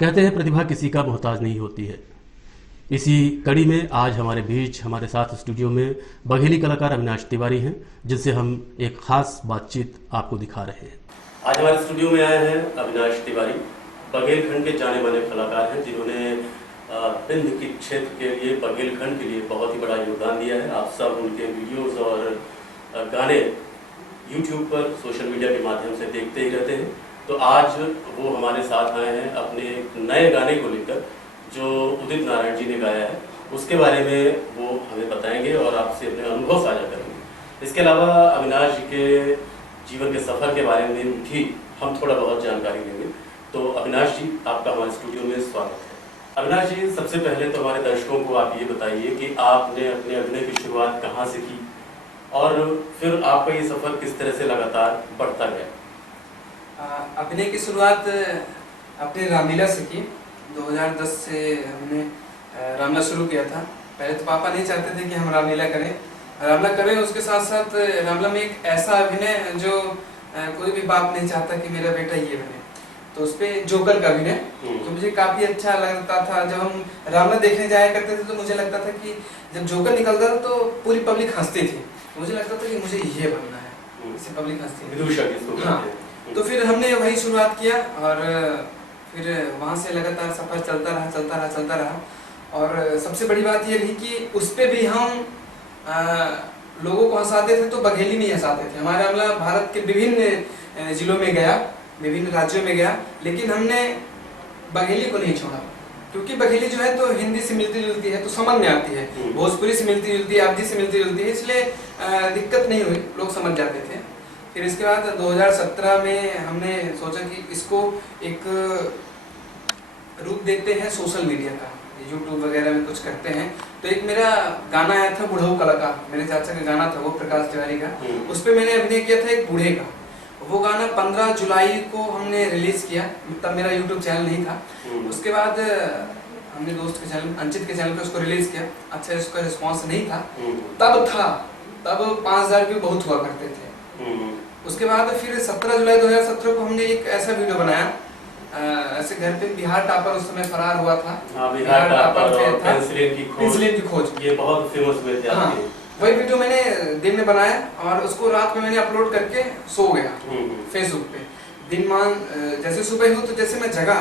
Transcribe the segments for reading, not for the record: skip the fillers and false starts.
कहते हैं प्रतिभा किसी का मोहताज नहीं होती है। इसी कड़ी में आज हमारे बीच हमारे साथ स्टूडियो में बघेली कलाकार अविनाश तिवारी हैं, जिनसे हम एक खास बातचीत आपको दिखा रहे हैं। आज हमारे स्टूडियो में आए हैं अविनाश तिवारी, बघेलखंड के जाने माने कलाकार हैं, जिन्होंने विंध्य के क्षेत्र के लिए, बघेलखंड के लिए बहुत ही बड़ा योगदान दिया है। आप सब उनके वीडियोस और गाने यूट्यूब पर, सोशल मीडिया के माध्यम से देखते ही रहते हैं। तो आज वो हमारे साथ आए हैं अपने एक नए गाने को लेकर, जो उदित नारायण जी ने गाया है। उसके बारे में वो हमें बताएंगे और आपसे अपने अनुभव साझा करेंगे। इसके अलावा अविनाश जी के जीवन के सफ़र के बारे में भी हम थोड़ा बहुत जानकारी लेंगे। तो अविनाश जी, आपका हमारे स्टूडियो में स्वागत है। अविनाश जी, सबसे पहले तो हमारे दर्शकों को आप ये बताइए कि आपने अपने अभिनय की शुरुआत कहाँ से की और फिर आपका ये सफ़र किस तरह से लगातार बढ़ता गया। अभिनय की शुरुआत अपने रामलीला से की। 2010 से हमने रामलीला शुरू किया था। पहले तो पापा नहीं चाहते थे कि हम रामलीला करें। उसके साथ साथ रामलीला में एक ऐसा अभिनय जो कोई भी बाप नहीं चाहता कि मेरा बेटा ये बने। तो उस पर जोकर का अभिनय तो मुझे काफ़ी अच्छा लगता था। जब हम रामलीला देखने जाया करते थे तो मुझे लगता था कि जब जोकर निकलता था तो पूरी पब्लिक हंसती थी। मुझे लगता था कि मुझे ये बनना है, इससे पब्लिक हंसती। हाँ, तो फिर हमने वही शुरुआत किया और फिर वहाँ से लगातार सफ़र चलता रहा। और सबसे बड़ी बात ये रही कि उस पर भी हम लोगों को हंसाते थे, तो बघेली में ही हंसाते थे। हमारा हमला भारत के विभिन्न जिलों में गया, विभिन्न राज्यों में गया, लेकिन हमने बघेली को नहीं छोड़ा, क्योंकि बघेली जो है तो हिंदी से मिलती जुलती है, तो समझ में आती है, भोजपुरी से मिलती जुलती है, अवधी से मिलती जुलती है, इसलिए दिक्कत नहीं हुई, लोग समझ जाते थे। फिर इसके बाद 2017 में हमने सोचा कि इसको एक रूप देते हैं सोशल मीडिया का, यूट्यूब वगैरह में कुछ करते हैं। तो एक मेरा गाना आया था बुढ़ऊ कलाकार, मेरे चाचा का गाना था वो, प्रकाश तिवारी का। उस पर मैंने अभिनय किया था एक बूढ़े का। वो गाना 15 जुलाई को हमने रिलीज किया, तब मेरा यूट्यूब चैनल नहीं था। उसके बाद हमने दोस्त के चैनल, अंचित के चैनल पे उसको रिलीज किया। अच्छा, उसका रिस्पॉन्स नहीं था, तब 5000 व्यू बहुत हुआ करते थे। उसके बाद फिर 17 जुलाई 2017 को हमने एक ऐसा वीडियो बनाया, ऐसे घर पे बिहार टापर उस समय फरार हुआ था। बिहार टापर और पेंसिलिन की खोज, ये बहुत फेमस हुए थे। हाँ, वही वीडियो मैंने दिन में बनाया और उसको रात में मैंने अपलोड करके सो गया फेसबुक पे। दिन मान जैसे सुबह हुई तो जैसे मैं जगा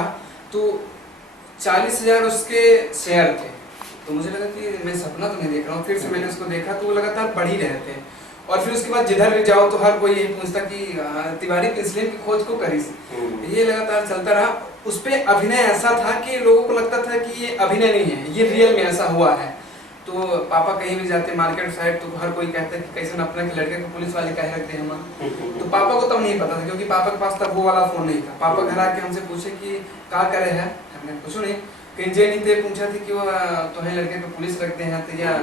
तो 40,000 उसके शेयर थे। तो मुझे लगा कि मैं सपना तो नहीं देख रहा हूँ। फिर से मैंने उसको देखा तो वो लगातार बढ़ ही रहे थे। और फिर उसके बाद जिधर भी जाओ तो हर कोई यही पूछता कि तिवारी पेंसिलिन की खोज को करी। ये लगातार चलता रहा। उस पे अभिनय ऐसा था कि लोगों को लगता था कि ये अभिनय नहीं है, ये रियल में ऐसा हुआ है। तो पापा कहीं भी जाते मार्केट साइड तो हर कोई कहता है कि कैसे अपना के लड़के को पुलिस वाले कह रखते हैं हम। तो पापा को तब नहीं पता था, क्योंकि पापा के पास तब वो वाला फोन नहीं था। पापा घर आके हमसे पूछे कि क्या करे है, हमने कुछ नहीं, कहीं जे नहीं थे, पूछा थी कि वो तुम्हें लड़के को पुलिस रखते हैं तो या।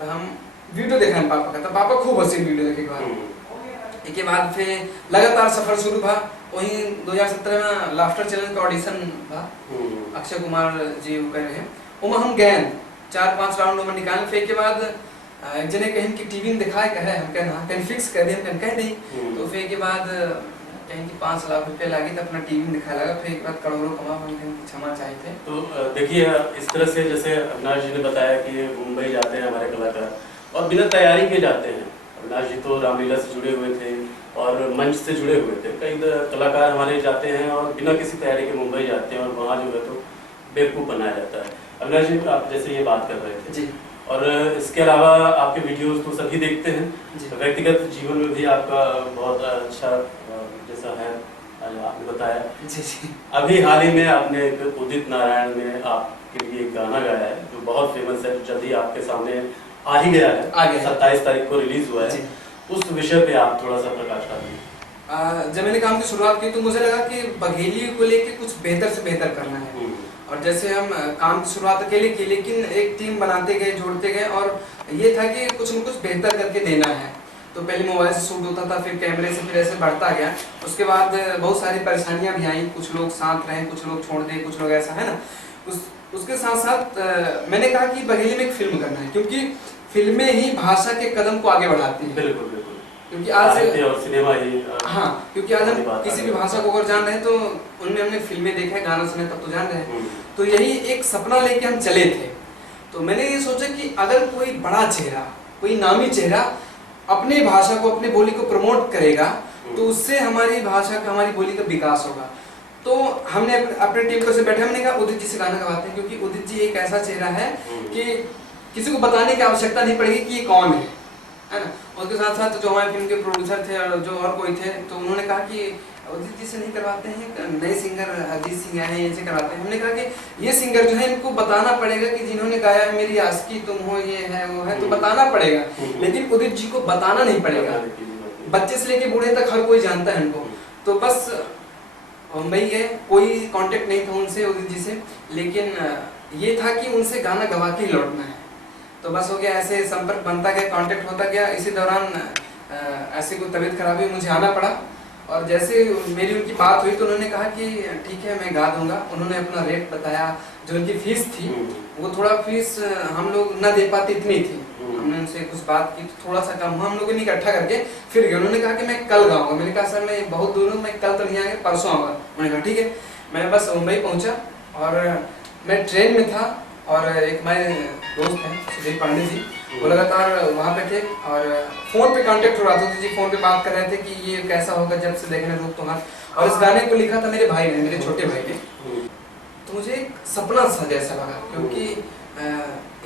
तो हम वीडियो देखा है पापा का, तो पापा खूब हंसी वीडियो देखे के बाद। इसके बाद फिर लगातार सफर शुरू हुआ। वहीं 2017 में लाफ्टर चैनल का ऑडिशन था, अक्षय कुमार जी वो कर रहे हैं, वो हम गए 4-5 राउंड में निकाल। फिर के बाद एक जने कहीं कि टीवी में दिखाए कहे, हम कहना कहीं फिक्स कर दे, हम कह नहीं। तो फिर के बाद कहीं कि 5 लाख रुपए लगे तो अपना टीवी में दिखाया लगा। फिर एक बार करोड़ों कमा, हम कहीं क्षमा चाहे थे। तो देखिए, इस तरह से जैसे अविनाश जी ने बताया कि मुंबई जाते हैं हमारे कलाकार और बिना तैयारी के जाते हैं। अविनाश जी तो रामलीला से जुड़े हुए थे और मंच से जुड़े हुए थे। कई कलाकार हमारे जाते हैं और बिना किसी तैयारी के मुंबई जाते हैं और वहाँ जो है तो बेवकूफ़ बनाया जाता है। अविनाश जी, आप जैसे ये बात कर रहे थे जी, और इसके अलावा आपके वीडियोस तो सभी देखते हैं, व्यक्तिगत जीवन में भी आपका बहुत अच्छा जैसा है आपने बताया। जी जी। अभी हाल ही में आपने एक उदित नारायण में आपके लिए एक गाना गाया है जो बहुत फेमस है, जल्द ही आपके सामने आ ही गया है, 27 तारीख को रिलीज हुआ है। उस विषय पे आप थोड़ा सा प्रकाश डालिए। जब मैंने काम की शुरुआत की तो मुझे लगा कि बघेली को लेके कुछ बेहतर से बेहतर करना है। और जैसे हम काम की शुरुआत अकेले की, लेकिन एक टीम बनाते गए, जोड़ते गए, और ये था कि कुछ न कुछ बेहतर करके देना है। तो पहले मोबाइल से शूट होता था, फिर कैमरे से, फिर ऐसे बढ़ता गया। उसके बाद बहुत सारी परेशानियां भी आई, कुछ लोग साथ रहे, कुछ लोग छोड़ दे, कुछ लोग ऐसा है ना। उसके साथ साथ मैंने कहा कि बघेली में एक फिल्म करना है, क्योंकि फिल्में ही भाषा के कदम को आगे बढ़ाती हैं। बिल्कुल बिल्कुल। क्योंकि आज साहित्य और सिनेमा ही हाँ, क्योंकि आज हम बात किसी आ भी गई। भाषा को अगर जान रहे हैं तो उनमें हमने फिल्में देखा है, गाना सुने तब तो जान रहे हैं। हम्म। तो यही एक सपना लेके हम चले थे। तो मैंने ये सोचा कि अगर कोई बड़ा चेहरा, कोई नामी चेहरा अपनी भाषा को, अपनी बोली को प्रमोट करेगा तो उससे हमारी भाषा का, हमारी बोली का विकास होगा। तो हमने अपने टीम को से बैठे, हमने कहा उदित जी से गाना गवाते हैं, क्योंकि उदित जी एक ऐसा चेहरा है कि किसी को बताने की आवश्यकता नहीं पड़ेगी कि ये कौन है ना। उसके साथ साथ जो हमारे फिल्म के प्रोड्यूसर थे और जो और कोई थे, तो उन्होंने कहा कि उदित जी से नहीं करवाते हैं, नए सिंगर अरिजीत सिंह आए हैं, इनसे करवाते हैं। हमने कहा कि ये सिंगर जो है इनको बताना पड़ेगा कि जिन्होंने गाया है मेरी आशिकी तुम हो, ये है वो है, तो बताना पड़ेगा। लेकिन उदित जी को बताना नहीं पड़ेगा, बच्चे से लेके बूढ़े तक हर कोई जानता है इनको। तो बस मुंबई गए, कोई कांटेक्ट नहीं था उनसे, उदित जी से, लेकिन ये था कि उनसे गाना गवा के ही लौटना है। तो बस हो गया, ऐसे संपर्क बनता गया, कांटेक्ट होता गया। इसी दौरान ऐसे कोई तबीयत खराब हुई, मुझे आना पड़ा। और जैसे मेरी उनकी बात हुई तो उन्होंने कहा कि ठीक है मैं गा दूंगा। उन्होंने अपना रेट बताया, जो उनकी फीस थी वो थोड़ा फीस हम लोग न दे पाते इतनी थी। हमने उनसे कुछ बात की तो थोड़ा सा कम हुआ, हम लोगों ने इकट्ठा करके फिर गए। उन्होंने कहा कि मैं कल गाऊंगा। मैंने कहा सर मैं बहुत दूर हूँ, मैं कल तो नहीं आएंगे, परसों आऊंगा। उन्होंने कहा ठीक है। मैं बस मुंबई पहुंचा और मैं ट्रेन में था और एक मेरे दोस्त हैं सुधीर पांडे जी, वो लगातार वहाँ पे थे और फोन पे कांटेक्ट हो रहा था जी, फोन पे बात कर रहे थे कि ये कैसा होगा जब से देखने रूप तुम्हारा। और इस गाने को लिखा था मेरे भाई ने, मेरे छोटे भाई ने। तो मुझे एक सपना सा जैसा लगा, क्योंकि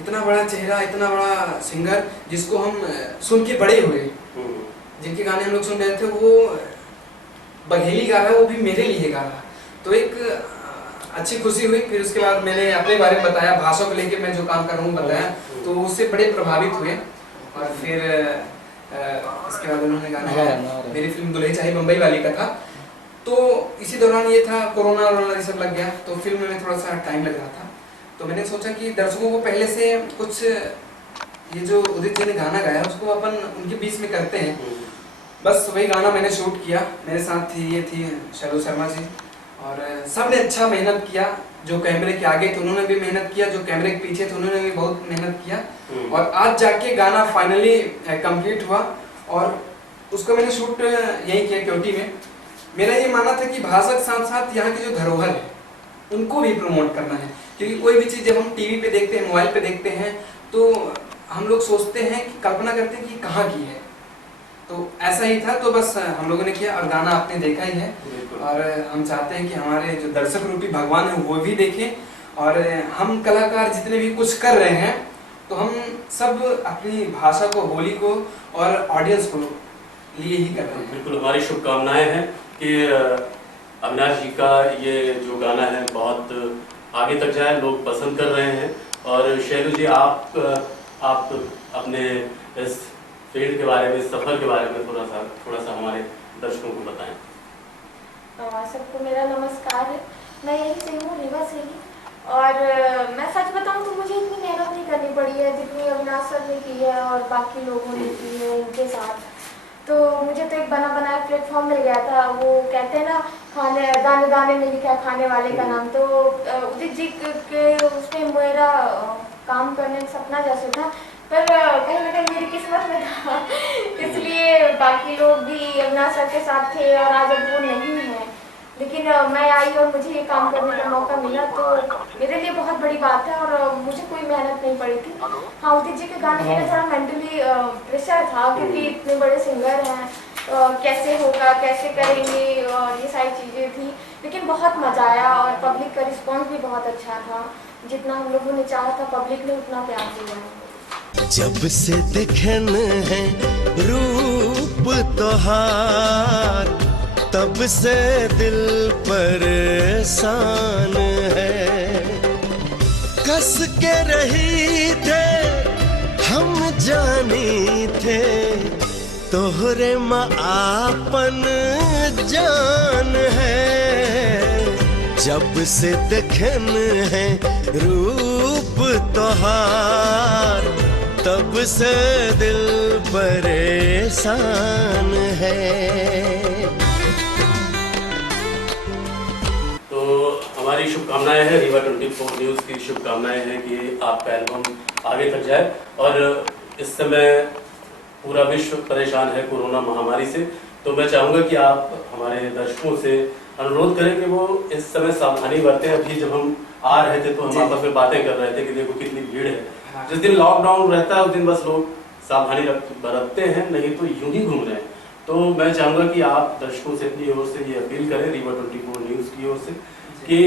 इतना बड़ा चेहरा, इतना बड़ा सिंगर जिसको हम सुन के बड़े हुए, जिनके गाने हम लोग सुन रहे थे, वो बघेली गा रहा है, वो भी मेरे लिए गा रहा। तो एक अच्छी खुशी हुई। फिर उसके बाद मैंने अपने बारे में बताया, भाषा को लेके मैं जो काम कर रहा हूँ बताया, तो उससे बड़े प्रभावित हुए। और फिर इसके बाद उन्होंने गाना गाया, मेरी फिल्म दुल्हे चाहे मुंबई वाली का था। तो इसी दौरान ये था, कोरोना वोरोना ये सब लग गया, तो फिल्म में थोड़ा सा टाइम लग रहा था। तो मैंने सोचा कि दर्शकों को पहले से कुछ ये जो उदित जी ने गाना गाया उसको अपन उनके बीच में करते हैं। बस वही गाना मैंने शूट किया। मेरे साथ ये थी शैलू शर्मा जी, और सब ने अच्छा मेहनत किया। जो कैमरे के आगे थे उन्होंने भी मेहनत किया, जो कैमरे के पीछे थे उन्होंने भी बहुत मेहनत किया। और आज जाके गाना फाइनली कंप्लीट हुआ और उसको मैंने शूट यही किया क्योटी में। मेरा ये मानना था कि भाषा के साथ साथ यहाँ की जो धरोहर है उनको भी प्रमोट करना है, क्योंकि कोई भी चीज़ जब हम टीवी पे देखते हैं, मोबाइल पे देखते हैं, तो हम लोग सोचते हैं कि कल्पना करते हैं कि कहाँ की है। तो ऐसा ही था, तो बस हम लोगों ने किया और गाना आपने देखा ही है। और हम चाहते हैं कि हमारे जो दर्शक रूपी भगवान है वो भी देखें। और हम कलाकार जितने भी कुछ कर रहे हैं तो हम सब अपनी भाषा को, बोली को और ऑडियंस को लिए ही कर रहे हैं। बिल्कुल, हमारी शुभकामनाएं हैं कि अविनाश जी का ये जो गाना है बहुत आगे तक जाए, लोग पसंद कर रहे हैं। और शैलू जी, आप अपने इस फील्ड के बारे में, इस सफर के बारे में थोड़ा सा हमारे दर्शकों को बताएं। सबको मेरा नमस्कार। मैं यहीं से हूँ, रीवा से ही। और मैं सच बताऊँ तो मुझे इतनी मेहनत नहीं करनी पड़ी है जितनी अविनाश सर ने की है और बाकी लोगों ने की है इनके साथ। तो मुझे तो एक बना बनाया प्लेटफॉर्म मिल गया था। वो कहते हैं ना, खाने दाने दाने में लिखा है खाने वाले का नाम। तो उदित जी के उसमें मेरा काम करने का सपना जैसे था, पर कहीं ना कहीं मेरी किस्मत में था इसलिए बाकी लोग भी अविनाश सर के साथ थे और आज अब वो नहीं है। लेकिन मैं आई और मुझे ये काम करने का मौका मिला, तो मेरे लिए बहुत बड़ी बात है और मुझे कोई मेहनत नहीं पड़ी थी। हाँ, उदित जी के गाने में थोड़ा मेंटली प्रेशर था, क्योंकि इतने बड़े सिंगर हैं, कैसे होगा, कैसे करेंगे, और ये सारी चीज़ें थी। लेकिन बहुत मज़ा आया और पब्लिक का रिस्पॉन्स भी बहुत अच्छा था। जितना हम लोगों ने चाहा था पब्लिक ने उतना प्यार दिया। जब से दिखन है रूप तोहार, तब से दिल परेशान है। कस के रही थे हम जानी थे, तोहरे माँ आपन जान है। जब से दिखन है रूप तोहार, तब से दिल परेशान है। तो हमारी शुभकामनाएं हैं, रीवा 24 न्यूज़ की शुभकामनाएं हैं कि आपका एल्बम आगे तक जाए। और इस समय पूरा विश्व परेशान है कोरोना महामारी से। तो मैं चाहूँगा कि आप हमारे दर्शकों से अनुरोध करें कि वो इस समय सावधानी बरतें। अभी जब हम आ रहे थे तो हम आपस में बातें कर रहे थे कि देखो कितनी भीड़ है। हाँ। जिस दिन लॉकडाउन रहता है उस दिन बस लोग सावधानी बरतते हैं, नहीं तो यूं ही घूम रहे हैं। तो मैं चाहूँगा कि आप दर्शकों से अपनी ओर से ये अपील करें, रीवा 24 न्यूज़ की ओर से, कि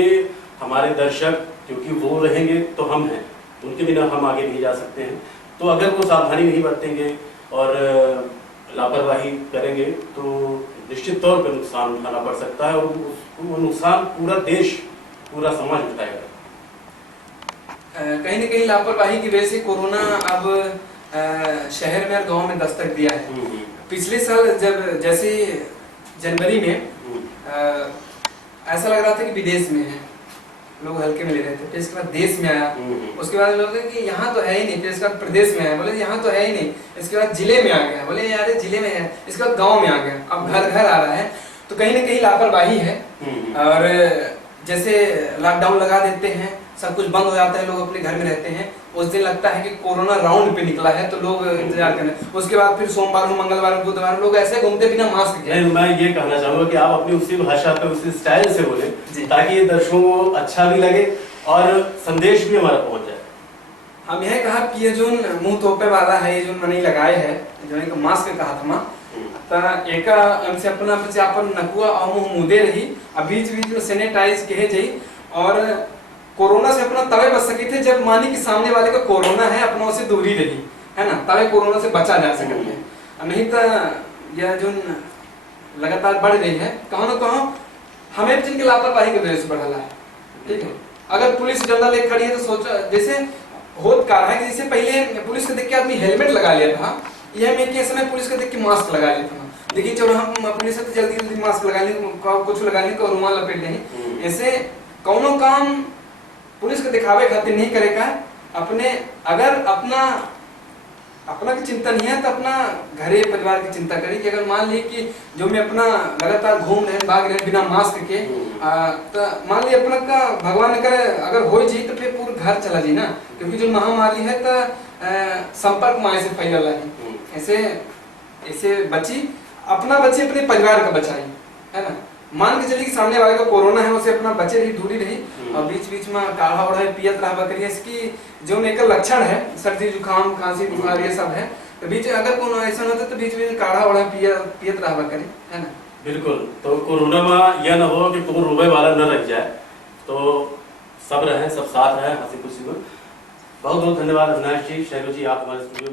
हमारे दर्शक क्योंकि वो रहेंगे तो हम हैं, उनके बिना हम आगे नहीं जा सकते हैं। तो अगर वो सावधानी नहीं बरतेंगे और लापरवाही करेंगे तो निश्चित तौर पर नुकसान उठाना पड़ सकता है, और वो नुकसान पूरा देश, पूरा समाज उठाएगा। कहीं न कहीं लापरवाही की वजह से कोरोना अब शहर में और गांव में दस्तक दिया है। पिछले साल जब जैसे जनवरी में ऐसा लग रहा था कि विदेश में है, लोग हल्के में ले रहे थे, फिर इसके बाद देश में आया, उसके बाद लोग कि यहाँ तो है ही नहीं, फिर इसके बाद प्रदेश में आया, बोले यहाँ तो है ही नहीं, इसके बाद जिले में आ गया, बोले यार जिले में है, इसके बाद गांव में आ गया, अब घर घर आ रहा है। तो कहीं ना कहीं लापरवाही है। और जैसे लॉकडाउन लगा देते हैं, सब कुछ बंद हो जाता है, लोग अपने घर में रहते हैं, उस दिन लगता है कि कोरोना राउंड पे निकला है तो लोग इंतजार कर रहे हैं। उसके बाद फिर सोमवार को, मंगलवार को, बुधवार लोग ऐसे घूमते बिना मास्क के। मैं ये कहना चाहूंगा कि आप अपनी उसी भाषा पे, उसी स्टाइल से बोले, ताकि ये दर्शकों को अच्छा भी लगे और संदेश भी हमारा पहुंच जाए। हम यह कहा कि ये जो मुंह तोपे वाला है, ये जो मैंने लगाए है, जो एक मास्क कहा था एक हमसे अपना अपन नकुआ और मुंह मुदे रही, अब बीच बीच में सैनिटाइज के जाई, और कोरोना से अपना तवे बच सके थे। जब मानी कि सामने वाले को कोरोना है, अपना उससे दूरी रही है ना, तवे कोरोना से बचा जा सके। नहीं तो यह जो लगातार बढ़ रही है, कहो ना कहो हमें जिनकी लापरवाही की वजह से बढ़ा है। ठीक है, अगर पुलिस डंडा लेकर खड़ी है तो सोचो, जैसे होत कार है कि जैसे पहले पुलिस को देख के आदमी हेलमेट लगा लिया था, यह मैं के समय पुलिस को देख के मास्क लगा लिया था। देखिए चलो हम पुलिस से जल्दी जल्दी मास्क लगा लें, कुछ लगा लें, रुमाल लपेट लें। ऐसे कौनो काम पुलिस को दिखावे खातिर नहीं करेगा। अपने अगर अपना की चिंता नहीं है तो अपना घरे परिवार की चिंता करी। कि अगर मान ली कि जो मैं अपना लगातार घूम रहे भाग रहे बिना मास्क के, तो मान ली अपना का भगवान करे अगर हो जी तो फिर पूरा घर चला जी ना, क्योंकि जो महामारी है तो संपर्क माए से फैलल है। ऐसे बची, अपना बची, अपने परिवार का बचाई, है ना। मान के चलिए कि सामने वाले का कोरोना है, उसे अपना बचे रही, दूरी रही, और बीच बीच में काढ़ा उड़ा पियत रहा करिए। इसकी जो एक लक्षण है, सर्दी जुकाम खांसी बुखार ये सब है, तो बीच अगर कोनो ऐसा होता तो बीच बीच काढ़ा उड़ा पियत रहा करें, है ना। बिल्कुल। तो कोरोना में यह न हो कि तुम रोवे वाला न रह जाए, तो सब रहे, सब साथ रहे, हंसी खुशी में। बहुत बहुत धन्यवाद अविनाश जी, शैलो जी, आप हमारे स्टूडियो में